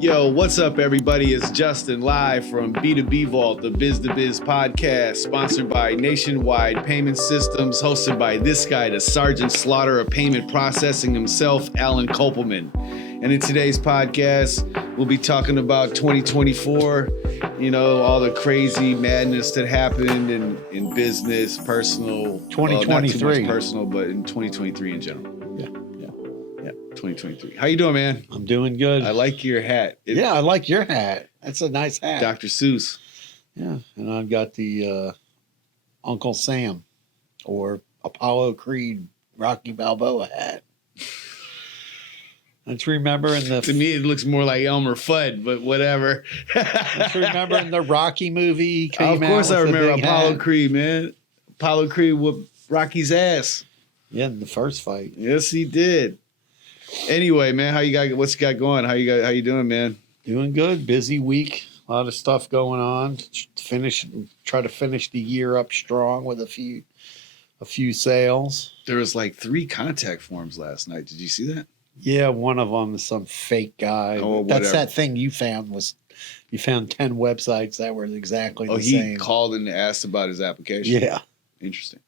Yo, what's up, everybody? It's Justin live from B2B Vault, the Biz to Biz podcast, sponsored by Nationwide Payment Systems, hosted by this guy, the Sergeant Slaughter of payment processing himself, Alan Kopelman. And in today's podcast, we'll be talking about 2024, you know, all the crazy madness that happened in business, personal. 2023. Not too much personal, but in 2023 in general. Yeah. 2023. How you doing, man? I'm doing good. I like your hat. I like your hat. That's a nice hat. Dr. Seuss. Yeah, and I've got the Uncle Sam or Apollo Creed Rocky Balboa hat. Let's remember in the... To me, it looks more like Elmer Fudd, but whatever. Let's remember in the Rocky movie he came out. Of course I remember Apollo hat. Creed, man. Apollo Creed whooped Rocky's ass. Yeah, in the first fight. Yes, he did. Anyway, man, what's you got going? How you doing, man? Doing good. Busy week. A lot of stuff going on. Try to finish the year up strong with a few sales. There was like 3 contact forms last night. Did you see that? Yeah, one of them is some fake guy. Oh, That's whatever. that thing you found 10 websites that were exactly the he same. called and asked about his application. Yeah. Interesting.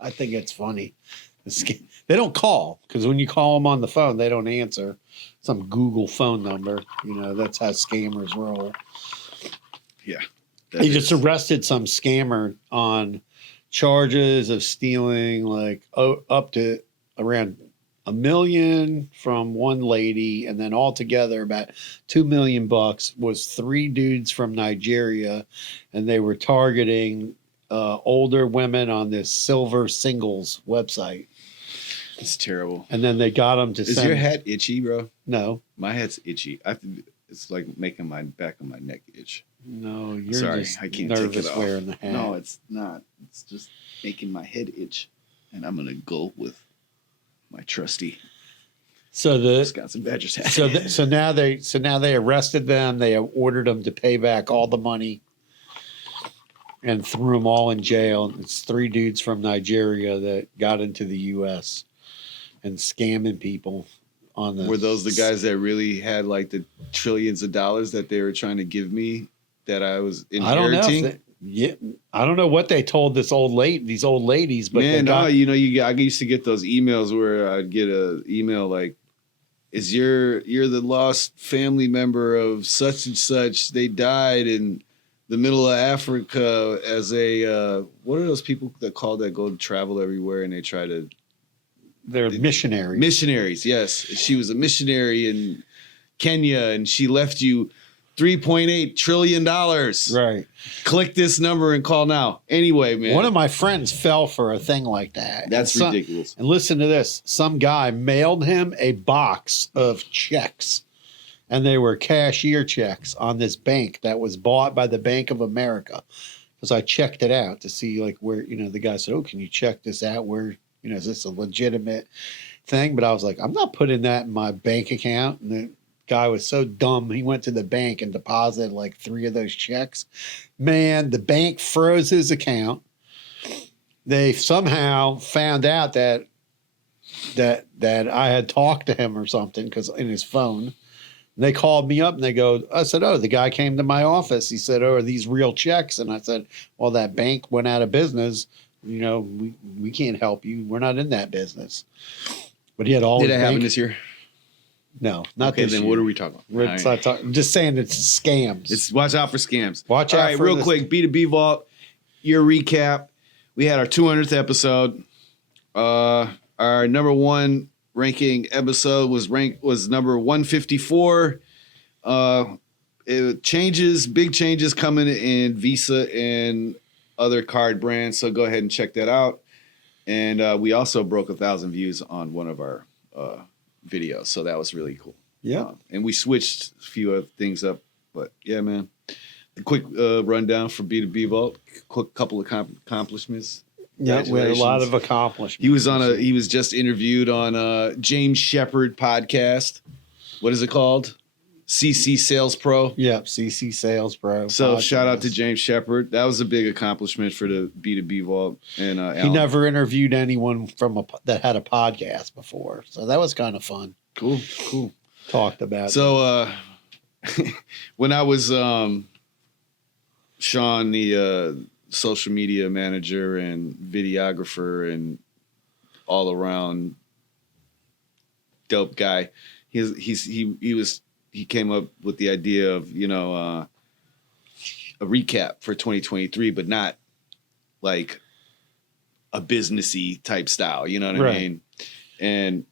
I think it's funny. They don't call because when you call them on the phone, they don't answer. Some Google phone number. You know, that's how scammers roll. Yeah. They just arrested some scammer on charges of stealing up to around $1 million from one lady, and then altogether about $2 million was 3 dudes from Nigeria, and they were targeting older women on this Silver Singles website. It's terrible. And then they got them to Is your hat itchy, bro? No. My hat's itchy. It's like making my back of my neck itch. No, you're Sorry, just I can't nervous take it off. wearing the hat. No, it's not. It's just making my head itch. And I'm going to go with my trusty Wisconsin Badgers hat. So now they arrested them. They ordered them to pay back all the money and threw them all in jail. It's 3 dudes from Nigeria that got into the U.S. and scamming people on the... Were those the guys that really had like the trillions of dollars that they were trying to give me that I was inheriting? I don't know what they told these old ladies, but I used to get those emails where I'd get an email like, you're the lost family member of such and such. They died in the middle of Africa as a what are those people that go travel everywhere and they try to... They're missionaries. Missionaries, yes. She was a missionary in Kenya and she left you $3.8 trillion. Right. Click this number and call now. Anyway, man. One of my friends fell for a thing like that. That's ridiculous. And listen to this. Some guy mailed him a box of checks, and they were cashier checks on this bank that was bought by the Bank of America. Because I checked it out to see like where, the guy said, "Oh, can you check this out? Where, is this a legitimate thing?" But I was like, I'm not putting that in my bank account. And the guy was so dumb. He went to the bank and deposited like 3 of those checks. Man, the bank froze his account. They somehow found out that I had talked to him or something because in his phone. And they called me up and I said, "Oh, the guy came to my office." He said, "Oh, are these real checks?" And I said, "Well, that bank went out of business. We can't help you. We're not in that business." But he had all. Did it happen this year? No, not this year. What are we talking about? I'm just saying it's scams. Watch out for scams. Watch out for real quick, B2B Vault, your recap. We had our 200th episode. Our number 1 ranking episode was number 154. Big changes coming in Visa and other card brands. So go ahead and check that out. And we also broke 1,000 views on one of our videos. So that was really cool. Yeah. And we switched a few other things up. But yeah, man. The quick rundown for B2B Vault. Quick couple of accomplishments. Yeah, we had a lot of accomplishments. He was just interviewed on James Shepard podcast. What is it called? CC Sales Pro. Yep, CC Sales Pro. So podcast. Shout out to James Shepard. That was a big accomplishment for the B2B Vault. And he never interviewed anyone that had a podcast before, so that was kind of fun. Cool. talked about. So when I was Sean, the social media manager and videographer and all around dope guy, he came up with the idea of a recap for 2023, but not like a businessy type style. You know what I mean? And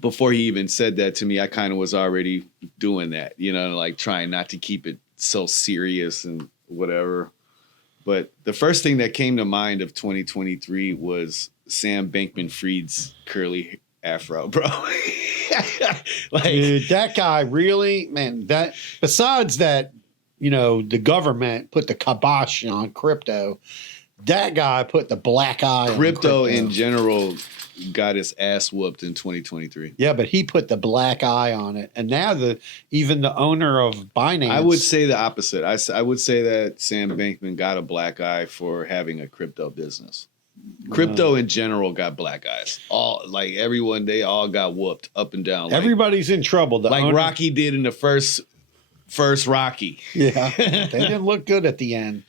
before he even said that to me, I kind of was already doing that, like trying not to keep it so serious and whatever. But the first thing that came to mind of 2023 was Sam Bankman-Fried's curly afro, bro. Like, dude, that guy really, man, that besides that, the government put the kibosh on crypto. That guy put the black eye on crypto in general got his ass whooped in 2023. Yeah, but he put the black eye on it. And now even the owner of Binance. I would say the opposite. I would say that Sam Bankman got a black eye for having a crypto business. Crypto in general got black eyes. Everyone, they all got whooped up and down. Everybody's in trouble. Rocky did in the first Rocky. Yeah. They didn't look good at the end.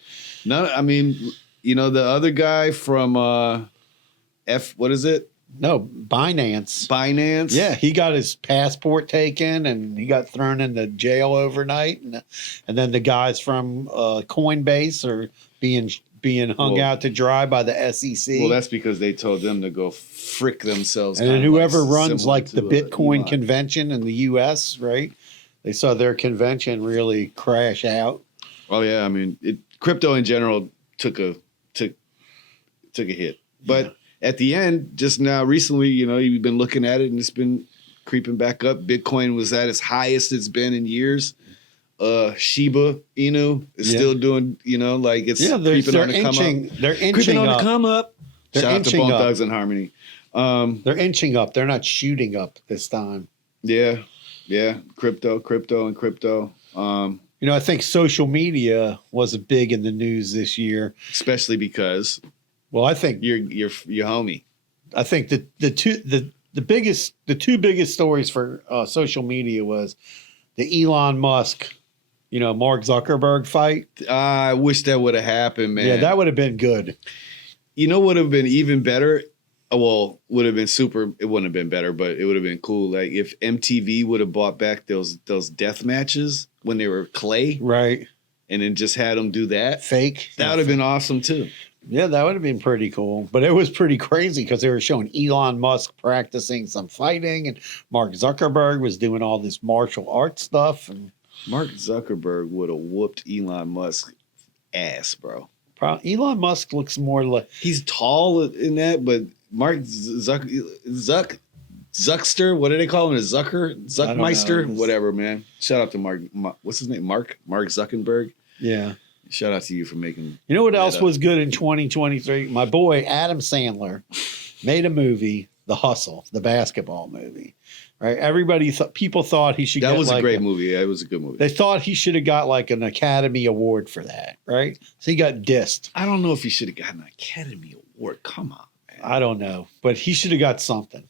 No, I mean, the other guy from what is it? No, Binance. Yeah, he got his passport taken and he got thrown into jail overnight. And then the guys from Coinbase are being hung out to dry by the SEC. Well, that's because they told them to go frick themselves. And then whoever runs the Bitcoin convention in the U.S., right? They saw their convention really crash out. Oh yeah, I mean, crypto in general took a hit, but at the end, just now recently, you've been looking at it and it's been creeping back up. Bitcoin was at its highest it's been in years. Shiba Inu is still doing, it's creeping on the come up. They're inching creeping on up. the come up. They're Shout out to Bone Thugs and Harmony. They're inching up. They're not shooting up this time. Yeah. Crypto. I think social media was big in the news this year, especially because, well, I think your homie. I think that the two biggest stories for social media was the Elon Musk, Mark Zuckerberg fight. I wish that would have happened, man. Yeah, that would have been good. Would have been even better. Well, would have been super. It wouldn't have been better, but it would have been cool. Like if MTV would have bought back those death matches when they were clay, right? And then just had them do that fake. That would have been awesome too. Yeah, that would have been pretty cool. But it was pretty crazy because they were showing Elon Musk practicing some fighting, and Mark Zuckerberg was doing all this martial arts stuff. And Mark Zuckerberg would have whooped Elon Musk's ass, bro. Elon Musk looks more like he's tall in that, but Mark Zuckster, what do they call him? A Zuckmeister? Whatever, man. Shout out to Mark. What's his name? Mark Zuckerberg. Yeah. Shout out to you for making. You know what else was good in 2023? My boy Adam Sandler made a movie, The Hustle, the basketball movie. Right? People thought he should. That was a great movie. Yeah, it was a good movie. They thought he should have got like an Academy Award for that, right? So he got dissed. I don't know if he should have gotten an Academy Award. Come on, man. I don't know, but he should have got something.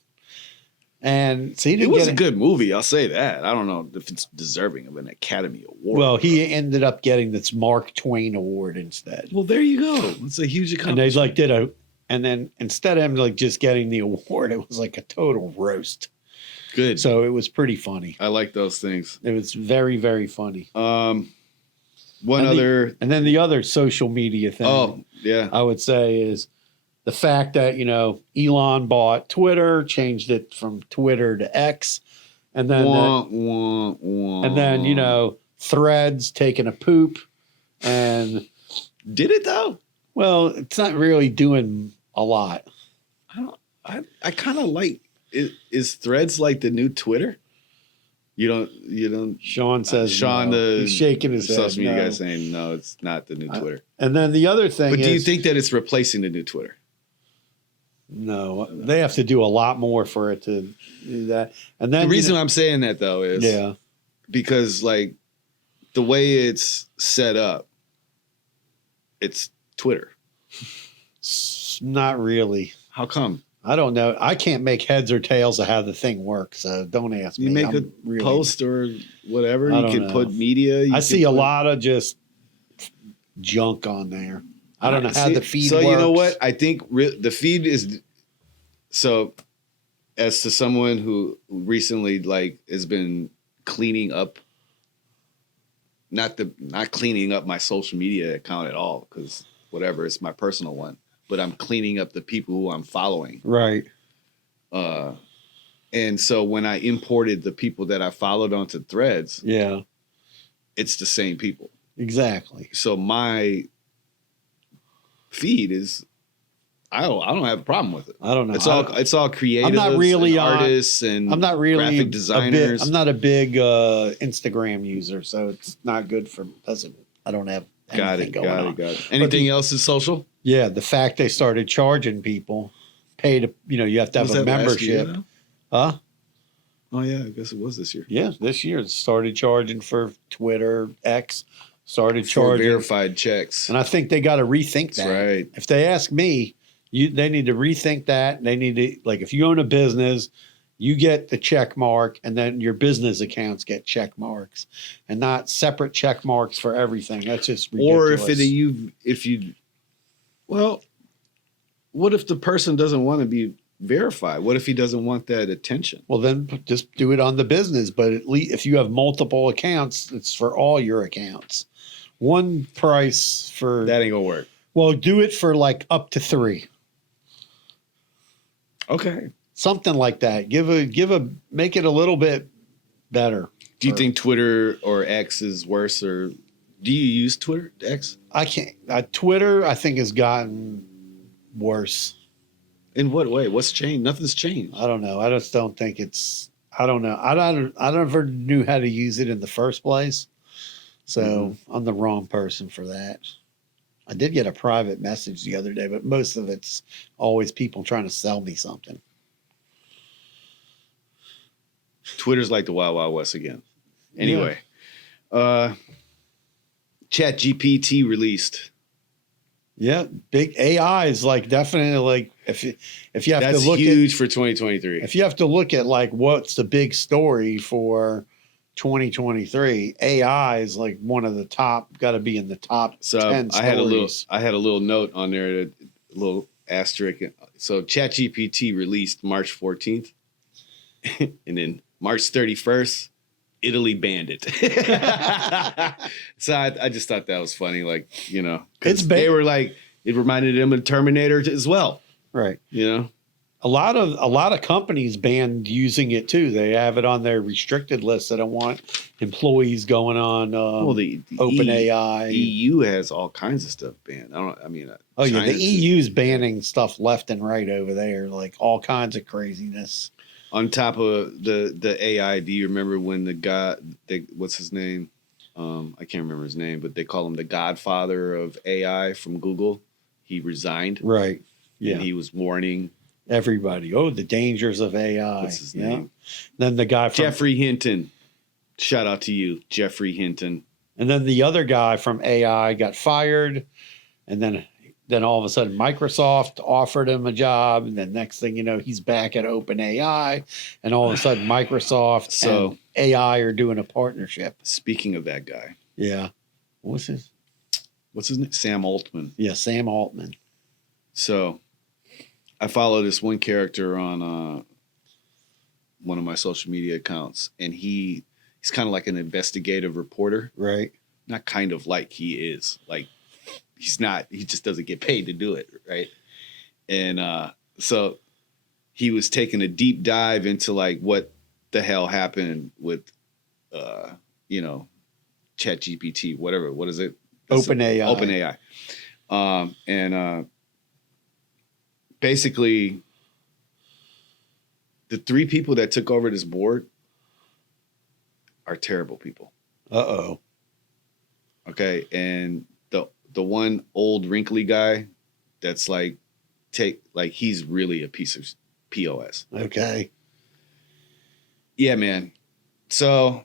And so it was a good movie. I'll say that. I don't know if it's deserving of an Academy Award. Well, he ended up getting this Mark Twain Award instead. Well, there you go. It's a huge accomplishment. And they and then instead of him just getting the award, it was like a total roast. Good. So it was pretty funny. I like those things. It was very, very funny. And then the other social media thing. Oh, yeah. I would say is the fact that, Elon bought Twitter, changed it from Twitter to X, and then Threads taking a poop, and did it though? Well, it's not really doing a lot. I kind of like. Is Threads like the new Twitter? You don't. Sean says he's shaking his head. Social media guy saying no, it's not the new Twitter. And then the other thing. But do you think that it's replacing the new Twitter? No, they have to do a lot more for it to do that. And then the reason I'm saying that though is because like the way it's set up, it's Twitter. Not really. How come? I don't know. I can't make heads or tails of how the thing works, so don't ask me. You make I'm a post or whatever. I You don't can know. put media. I see a lot of just junk on there. I don't know how the feed so works. you know what? I think the feed is so. As to someone who recently like has been cleaning up, not cleaning up my social media account at all, because whatever, it's my personal one. But I'm cleaning up the people who I'm following. Right. And so when I imported the people that I followed onto Threads, Yeah. it's the same people. Exactly. So my feed is I don't have a problem with it. I don't know. It's all creatives, I'm not really and artists, and I'm not really graphic designers. I'm not a big Instagram user, so it's not good for. I don't have anything going on. Got it. Anything else is social? Yeah, the fact they started charging people, pay to you have to have Was a that last year, membership. though? Huh? Oh yeah, I guess it was this year. Yeah, this year it started charging for Twitter, X, started For charging verified checks. and I think they got to rethink that. That's right. If they ask me, they need to rethink that. They need to, like, if you own a business, you get the check mark, and then your business accounts get check marks, and not separate check marks for everything. That's just ridiculous. Or if you, well, what if the person doesn't want to be verified? What if he doesn't want that attention? Well, then just do it on the business. But at least if you have multiple accounts, it's for all your accounts. One price for That ain't gonna work. Well, do it for like up to 3. Okay. Something like that. Make it a little bit better. Do you think Twitter or X is worse, or do you use Twitter, X? I can't. Twitter, I think, has gotten worse. In what way? What's changed? Nothing's changed. I don't know. I just don't think it's. I don't know. I never knew how to use it in the first place, so I'm the wrong person for that. I did get a private message the other day, but most of it's always people trying to sell me something. Twitter's like the Wild Wild West again. Anyway, Chat GPT released. Yeah, big AI is like definitely like if you have That's to look huge at for 2023. if you have to look at like what's the big story for 2023, AI is like one of the top, got to be in the top So 10 I had stories. a little note on there, a little asterisk. So ChatGPT released March 14th, and then March 31st, Italy banned it. So I just thought that was funny, like, you know, because they were like, it reminded them of Terminator as well, Right. you know. A lot of companies banned using it too. They have it on their restricted list. They don't want employees going on Well, the OpenAI. EU has all kinds of stuff banned. Oh yeah, China the EU's banning stuff left and right over there, like all kinds of craziness. On top of the AI, do you remember when the guy, what's his name? I can't remember his name, but they call him the godfather of AI from Google. He resigned. Right. Yeah. And he was warning everybody. Oh, the dangers of AI. What's his name? Then the guy from Jeffrey Hinton. Shout out to you, Jeffrey Hinton. And then the other guy from AI got fired, and then all of a sudden Microsoft offered him a job, and then next thing you know, he's back at OpenAI, and all of a sudden Microsoft and AI are doing a partnership. Speaking of that guy. Yeah. What's his name? Sam Altman. Yeah, Sam Altman. So I follow this one character on one of my social media accounts, and he's kind of like an investigative reporter. Right. Not kind of like he is. Like he's not. He just doesn't get paid to do it, right? And so he was taking a deep dive into like what the hell happened with, ChatGPT, whatever. What is it? OpenAI. And basically, the 3 people that took over this board are terrible people. Uh-oh. Okay, and the one old wrinkly guy that's like he's really a piece of POS. Okay. Yeah, man. So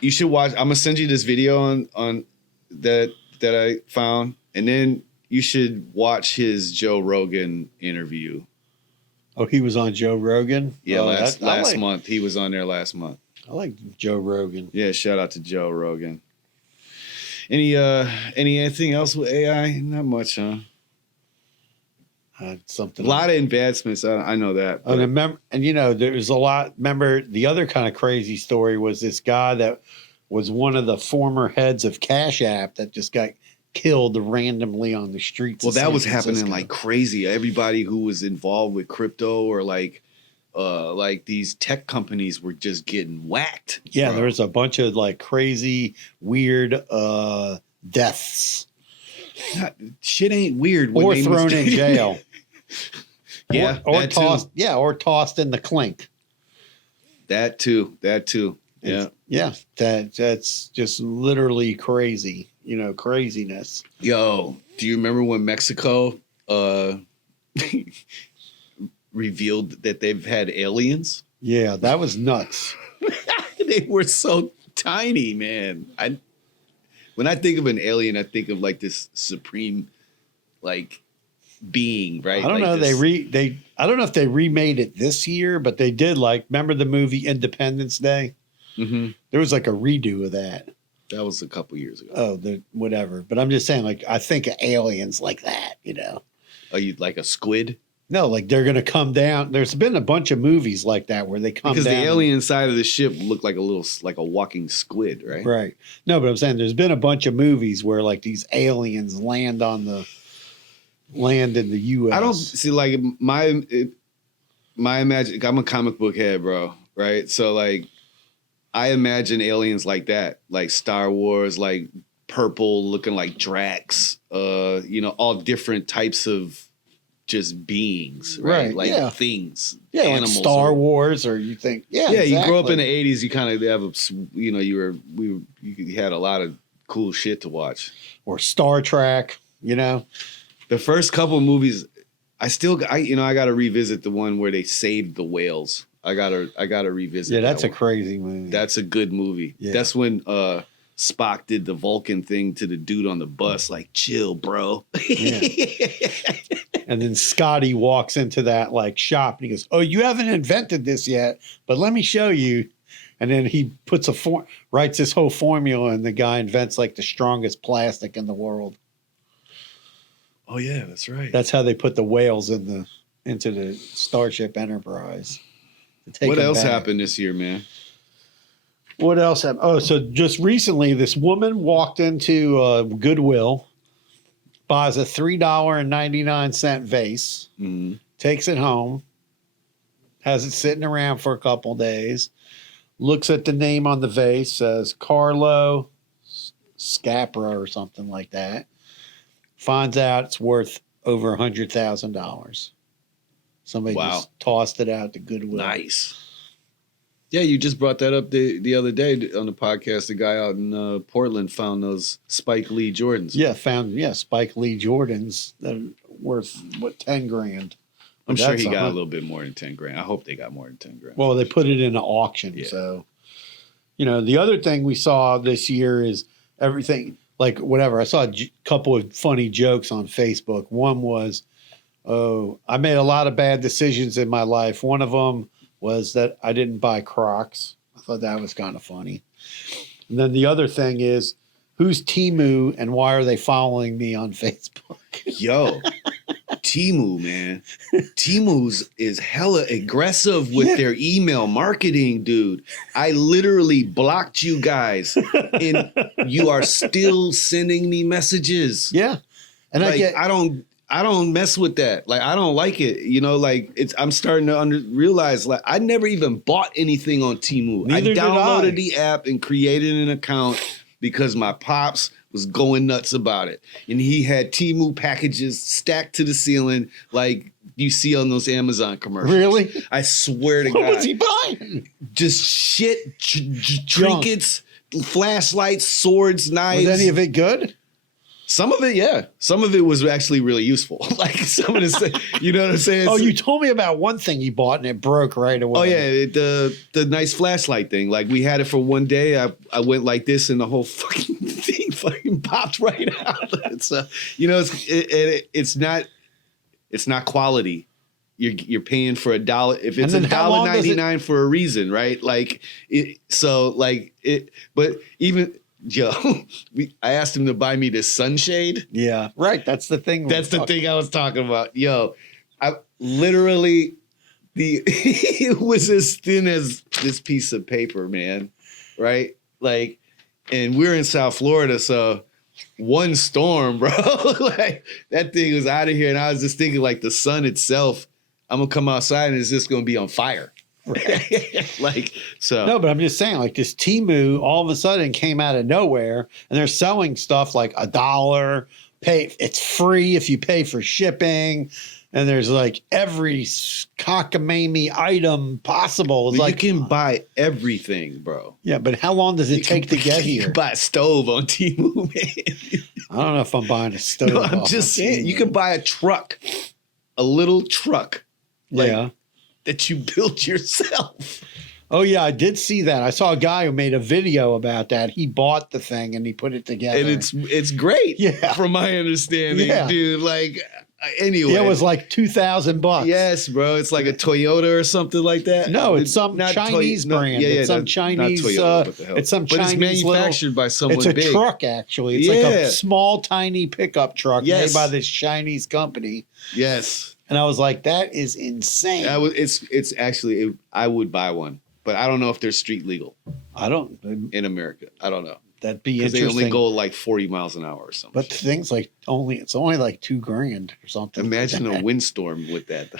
you should watch. I'm gonna send you this video on that I found, and then you should watch his Joe Rogan interview Oh, he was on Joe Rogan. Yeah, Oh, last month. He was on there last month. I like Joe Rogan. Yeah, shout out to Joe Rogan. Anything else with AI? Not much, huh? Something. A lot of advancements. I know that. And remember, and there's a lot. Remember, the other kind of crazy story was this guy that was one of the former heads of Cash App that just got killed randomly on the streets. Well, that was happening like crazy. Everybody who was involved with crypto or like these tech companies were just getting whacked. Yeah, bro. there was a bunch of like crazy, weird deaths. Shit ain't weird. Or thrown in jail. Yeah, or tossed. Too. Yeah, or tossed in the clink. That too. Yeah. Yeah, that's just literally crazy. Craziness. Yo, do you remember when Mexico revealed that they've had aliens? Yeah, that was nuts. They were so tiny, man. When I think of an alien, I think of like this supreme, like, being, right? I don't know. This... I don't know if they remade it this year, but they did. Like, remember the movie Independence Day? Mm-hmm. There was like a redo of that. That was a couple years ago. Oh, whatever. But I'm just saying, like, I think of aliens like that. Are you like a squid? No, like they're gonna come down. There's been a bunch of movies like that where they come because down. The alien side of the ship looked like a walking squid, right? Right. No, but I'm saying there's been a bunch of movies where like these aliens land in the U.S. I don't see like my imagine. I'm a comic book head, bro. Right. So like, I imagine aliens like that, like Star Wars, like purple looking like Drax. All different types of just beings, right? Like things, animals, like Star Wars, or you think, exactly. You grew up in the '80s. You kind of have you had a lot of cool shit to watch, or Star Trek. The first couple of movies, I got to revisit the one where they saved the whales. I gotta revisit. Yeah, that's a crazy movie. That's a good movie. Yeah. That's when Spock did the Vulcan thing to the dude on the bus, like, chill, bro. Yeah. And then Scotty walks into that like shop and he goes, "Oh, you haven't invented this yet, but let me show you." And then he puts writes this whole formula, and the guy invents like the strongest plastic in the world. Oh yeah, that's right. That's how they put the whales into the Starship Enterprise. What else happened this year, man? What else happened? Oh, so just recently, this woman walked into Goodwill, buys a $3.99 vase, takes it home, has it sitting around for a couple days, looks at the name on the vase, says Carlo Scapra or something like that, finds out it's worth over $100,000. Somebody just tossed it out to Goodwill. Nice. Yeah, you just brought that up the other day on the podcast. The guy out in Portland found those Spike Lee Jordans. Yeah, Spike Lee Jordans that are worth, $10,000. I'm sure he got a little bit more than $10,000. I hope they got more than $10,000. Well, they put it in an auction. Yeah. So, the other thing we saw this year is everything, like whatever. I saw a couple of funny jokes on Facebook. One was, I made a lot of bad decisions in my life. One of them was that I didn't buy Crocs. I thought that was kind of funny. And then the other thing is, who's Temu and why are they following me on Facebook? Yo, Temu, man. Temu's is hella aggressive with their email marketing, dude. I literally blocked you guys and you are still sending me messages. Yeah. And like, I don't mess with that. Like, I don't like it. I'm starting to realize, like, I never even bought anything on Temu. I downloaded the app and created an account because my pops was going nuts about it. And he had Temu packages stacked to the ceiling like you see on those Amazon commercials. Really? I swear to God. What was he buying? Just shit, trinkets, flashlights, swords, knives. Was any of it good? Some of it, yeah. Some of it was actually really useful. Like some of the, you know what I'm saying? Oh, you told me about one thing you bought and it broke right away. Oh yeah, the nice flashlight thing. Like we had it for one day. I went like this, and the whole fucking thing fucking popped right out. It's it's not quality. you're paying for $1. If it's And then how long does it- $1.99 for a reason, right? Like it. So like it. But even Joe, I asked him to buy me this sunshade. Yeah, right. That's the thing. That's the thing I was talking about. Yo, I literally it was as thin as this piece of paper, man. Right? Like, and we're in South Florida, so one storm, bro. Like that thing was out of here. And I was just thinking, like, the sun itself, I'm gonna come outside and it's just gonna be on fire. Like, so No, but I'm just saying, like, this Temu all of a sudden came out of nowhere, and they're selling stuff like $1. It's free if you pay for shipping, and there's like every cockamamie item possible. It's like you can buy everything, bro. yeah, but how long does it take to get You here? can buy a stove on Temu, man. I don't know if I'm buying a stove. No, I'm off just of saying, you Temu. can buy a truck, a little truck, like, Yeah. that you built yourself. Oh yeah, I did see that. I saw a guy who made a video about that. He bought the thing and he put it together. And it's great, Yeah. from my understanding, Yeah. dude. Like, anyway, it was like $2,000. yes, bro. It's like a Toyota or something like that. No, it's some Chinese brand. It's some Chinese. What the hell? It's some but Chinese. it's manufactured by someone It's a big. truck, actually. It's like Yeah. a small, tiny pickup truck Yes. made by this Chinese company. Yes, And I was like, that is insane. it's actually. I would buy one, but I don't know if they're street legal I don't. in America. I don't know, That'd be because they interesting. only go like 40 miles an hour or something. but the thing's like it's only like $2,000 or something. Imagine a windstorm with that, though.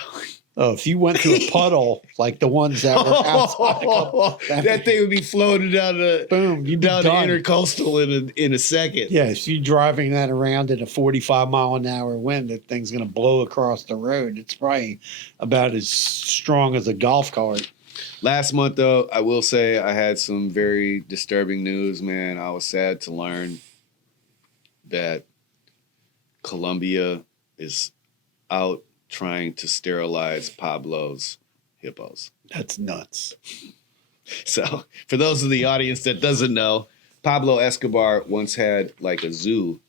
Oh, if you went through a puddle like the ones that were outside, that thing would be floating down the boom, you'd be down the done. intercoastal in a second. Yeah, if you're driving that around in a 45-mile-an-hour wind, that thing's going to blow across the road. It's probably about as strong as a golf cart. Last month, though, I will say I had some very disturbing news, man. I was sad to learn that Colombia is out trying to sterilize Pablo's hippos. That's nuts. So, for those of the audience that doesn't know, Pablo Escobar once had like a zoo,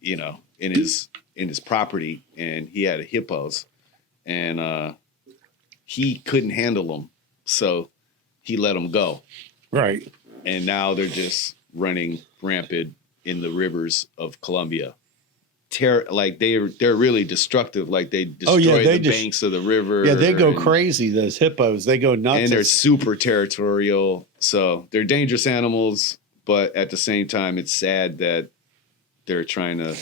you know, in his property, and he had hippos, and he couldn't handle them, so he let them go, Right. and now they're just running rampant in the rivers of Colombia. Like they're really destructive. Like they destroy the banks of the river. Yeah, they go crazy. Those hippos, they go nuts. And they're super territorial. So they're dangerous animals, but at the same time, it's sad that they're trying to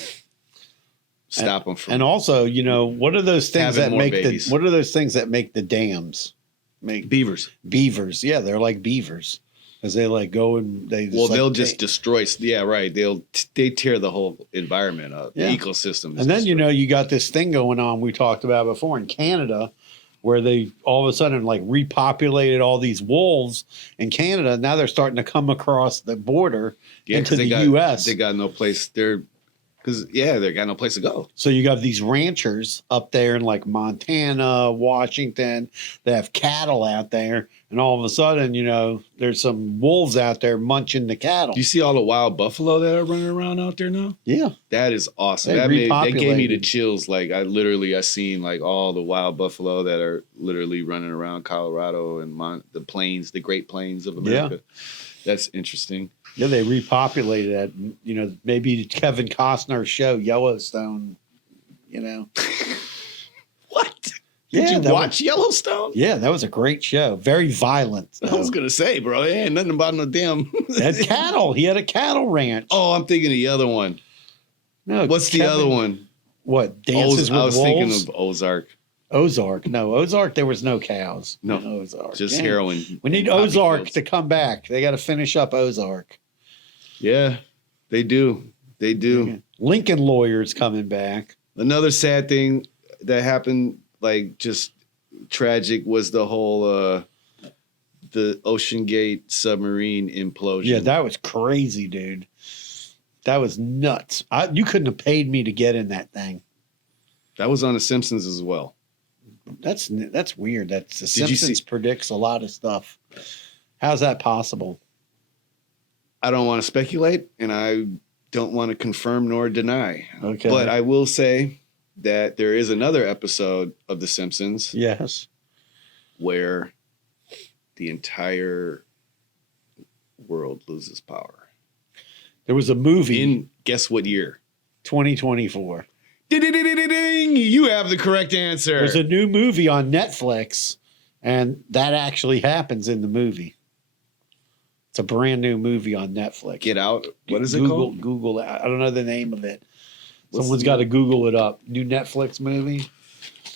stop them from. And also, you know, what are those things Having that more make babies. what are those things that make the dams? Make beavers. beavers. Yeah, they're like beavers. Because they like go and they Well, like, they'll just destroy. Yeah, right. They tear the whole environment up. Yeah. The ecosystem. Is and then, you destroyed. know, you got this thing going on we talked about before in Canada where they all of a sudden like repopulated all these wolves in Canada. Now they're starting to come across the border into 'cause the got, U.S. They got no place. They got no place to go. So you got these ranchers up there in like Montana, Washington, that have cattle out there. And all of a sudden, you know, there's some wolves out there munching the cattle. Do you see all the wild buffalo that are running around out there now? Yeah. That is awesome. They That gave me the repopulated. chills. Like I seen like all the wild buffalo that are literally running around Colorado and the plains, the Great Plains of America. That's interesting. Yeah, they repopulated that. You know, maybe Kevin Costner's show, Yellowstone, you know. What? Yeah, Did you that watch Yellowstone? Yeah, that was a great show. Very violent. I was gonna say, bro, it ain't nothing about no damn. Had cattle. He had a cattle ranch. Oh, I'm thinking of the other one. No, What's the other one? What? Dances with I was Wolves? thinking of Ozark. Ozark. No, Ozark, there was no cows. No, in Ozark. Just Yeah. heroin. We need poppy Ozark fields. to come back. They got to finish up Ozark. Yeah, they do. They do. Lincoln Lawyer's coming back. Another sad thing that happened, like just tragic, was the whole the Ocean Gate submarine implosion. Yeah, that was crazy, dude. That was nuts. You couldn't have paid me to get in that thing. That was on The Simpsons as well. That's weird. That's The Did you see- Simpsons predicts a lot of stuff. How's that possible? I don't want to speculate, and I don't want to confirm nor deny. Okay. But I will say that there is another episode of The Simpsons Yes. where the entire world loses power. There was a movie In guess what year? 2024. Ding! You have the correct answer. There's a new movie on Netflix, and that actually happens in the movie. It's a brand new movie on Netflix. Get Out. What is it Google, called? Google it. I don't know the name of it. What's Someone's the got to name? Google it up. New Netflix movie.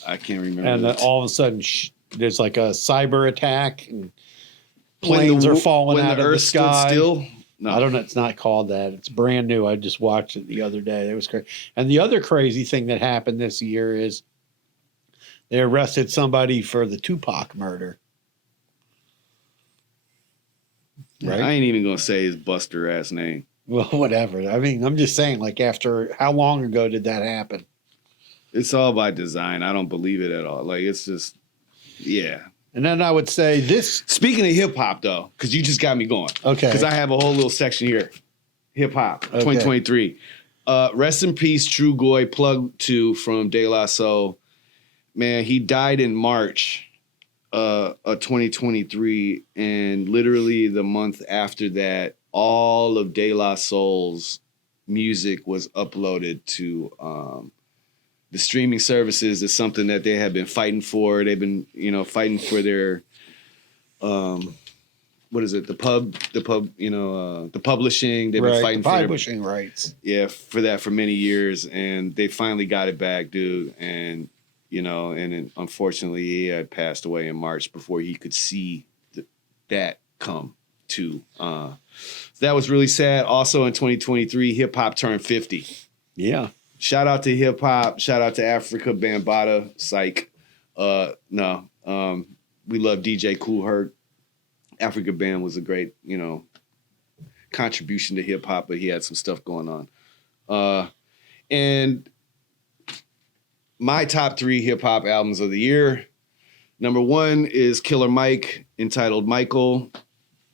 I can't remember. And then it. all of a sudden, there's like a cyber attack, and When planes the are wo- falling when out the of the Earth sky. stood still. No, I don't know. It's not called that. It's brand new. I just watched it the other day. It was crazy. And the other crazy thing that happened this year is they arrested somebody for the Tupac murder. Right? I ain't even gonna say his buster ass name. Well, whatever. I mean, I'm just saying, like, after how long ago did that happen? It's all by design. I don't believe it at all. Like it's just, yeah. And then I would say this. Speaking of hip hop, though, because you just got me going. Okay. Because I have a whole little section here. Hip hop, Okay. 2023. Rest in peace, True Goy, Plug 2 from De La Soul. Man, he died in March of 2023. And literally the month after that, all of De La Soul's music was uploaded to the streaming services. Is something that they have been fighting for. They've been, fighting for their, what is it? The publishing. They've been fighting the for publishing rights. for that for many years, and they finally got it back, dude. And unfortunately, he had passed away in March before he could see that come to. That was really sad. Also in 2023, hip hop turned 50. Yeah. Shout out to hip hop. Shout out to Africa Bambaataa. Psych. We love DJ Kool Herc. Africa Band was a great, contribution to hip hop, but he had some stuff going on. And my top 3 hip hop albums of the year. Number 1 is Killer Mike, entitled Michael.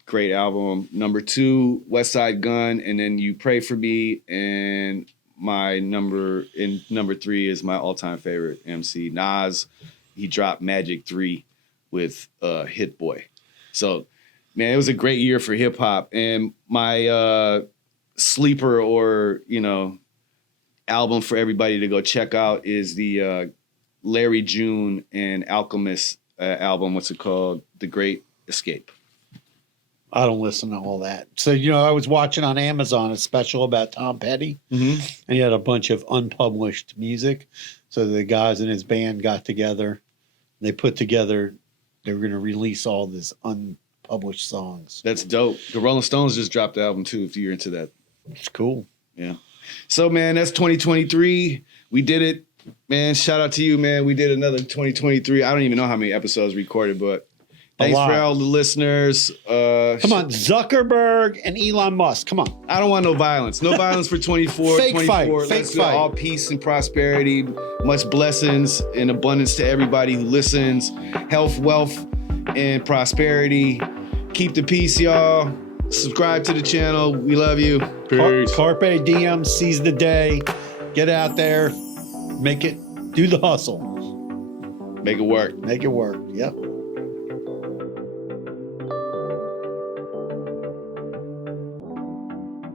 Great album. Number 2, West Side Gun, and then You Pray for Me. And number 3 is my all-time favorite MC, Nas. He dropped Magic 3 with Hit Boy. So, man, it was a great year for hip hop. And my sleeper or, album for everybody to go check out is the Larry June and Alchemist album. What's it called? The Great Escape. I don't listen to all that. So, I was watching on Amazon a special about Tom Petty, Mm-hmm. and he had a bunch of unpublished music. So the guys in his band got together. They put together, they were going to release all this unpublished songs. That's dope. The Rolling Stones just dropped the album too, if you're into that. It's cool. Yeah. So, man, that's 2023. We did it. Man, shout out to you, man. We did another 2023. I don't even know how many episodes recorded, but thanks for all the listeners. Come on, Zuckerberg and Elon Musk. Come on. I don't want no violence. No violence for 24. Fake 24. fight. Let's Fake do fight. all peace and prosperity. Much blessings and abundance to everybody who listens. Health, wealth, and prosperity. Keep the peace, y'all. Subscribe to the channel. We love you. Peace. Carpe diem, seize the day. Get out there. Make it. Do the hustle. Make it work. Make it work. Yep.